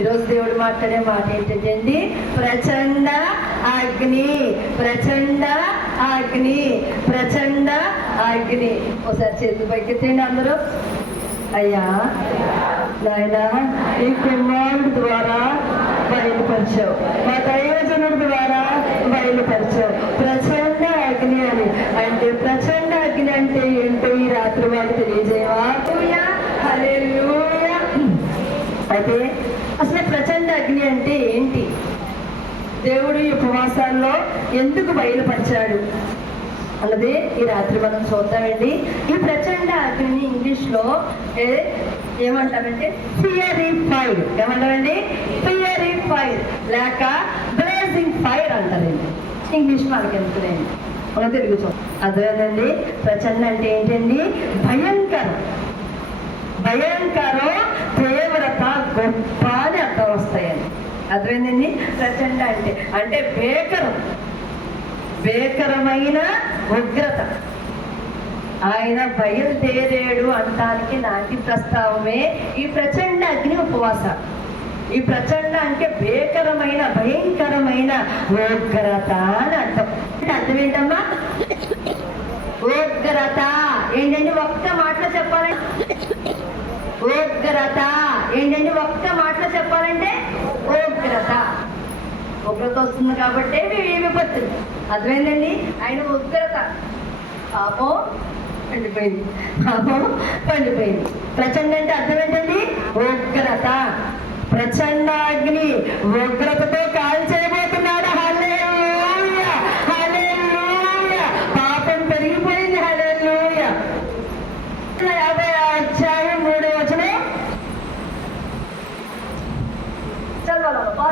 ఈరోజు దేవుడు మాట్లాడే మాట ఏంటంటే ప్రచండ అగ్ని ప్రచండ అగ్ని ప్రచండ అగ్ని. ఒకసారి చేతులు పైకెత్తండి అందరూ. అయ్యా నాయన ఈ కుమారుడు ద్వారా బయలుపరిచావు. మా దైవజనుడి ద్వారా బయలుపరిచావు. ప్రచండ అగ్ని అని. అంటే ప్రచండ అగ్ని అంటే ఏంటో ఈ రాత్రి వాళ్ళు తెలియజేయవా. అయితే అగ్ని అంటే ఏంటి? దేవుడు ఈ ఉపవాసాల్లో ఎందుకు బయలుపరిచాడు? అన్నది ఈ రాత్రి మనం చూద్దామండి. ఈ ప్రచండ అగ్నిని ఇంగ్లీష్లో ఏమంటామంటే? ఫియరీ ఫైర్ ఏమంటామండి? ఫియరీ ఫైర్ లేక బ్లేజింగ్ ఫైర్ అంటారండి. ఇంగ్లీష్ మనకి ఎందుకులేండి మన తెలుగు చూ అదేనండి ప్రచండ అంటే ఏంటండి? భయంకరం తీవ్రత గొప్ప అని అర్థం వస్తాయండి అర్థమైందండి? ప్రచండ అంటే అంటే భేకరం. భేకరమైన ఉగ్రత. ఆయన బయలుదేరాడు అంటానికి నాటి ప్రస్తావమే. ఈ ప్రచండ అగ్ని ఉపవాస. ఈ ప్రచండ అంటే భేకరమైన భయంకరమైన ఉగ్రత అని అర్థం. అర్థం ఏంటమ్మా ఉగ్రత. ఏంటంటే ఒక్క మాటలో చెప్పాలంటే ఏంటంటే ఒక్క మాటలో చెప్పాలంటే ఉగ్రత. ఉగ్రత వస్తుంది కాబట్టి ఇవి విపత్తులు. అర్థమైందండి? ఆయన ఉగ్రత. పాపం పండిపోయింది. పాపం పండిపోయింది. ప్రచండ అంటే అర్థం ఏంటండి? ఉగ్రత. ప్రచండ అగ్ని ఉగ్ర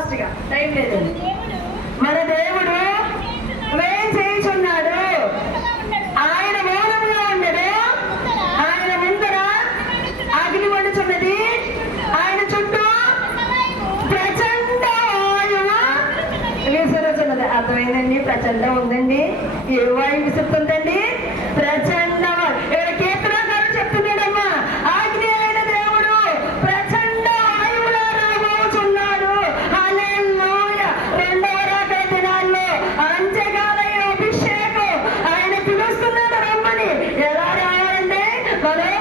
ఫాస్ట్గా టైం లేదు. మన దేవుడు వేం చేయించున్నాడు? ఆయన మూలంగా ఉండడు. ఆయన ముందర అగ్ని వండుచున్నది. ఆయన చుట్టూ ప్రచండ వాయువు. విసురుచున్నది అర్థమైందండి? ప్రచండ ఉందండి. ఏ వాయువు విసురుతుందండి? ప్రచండ করে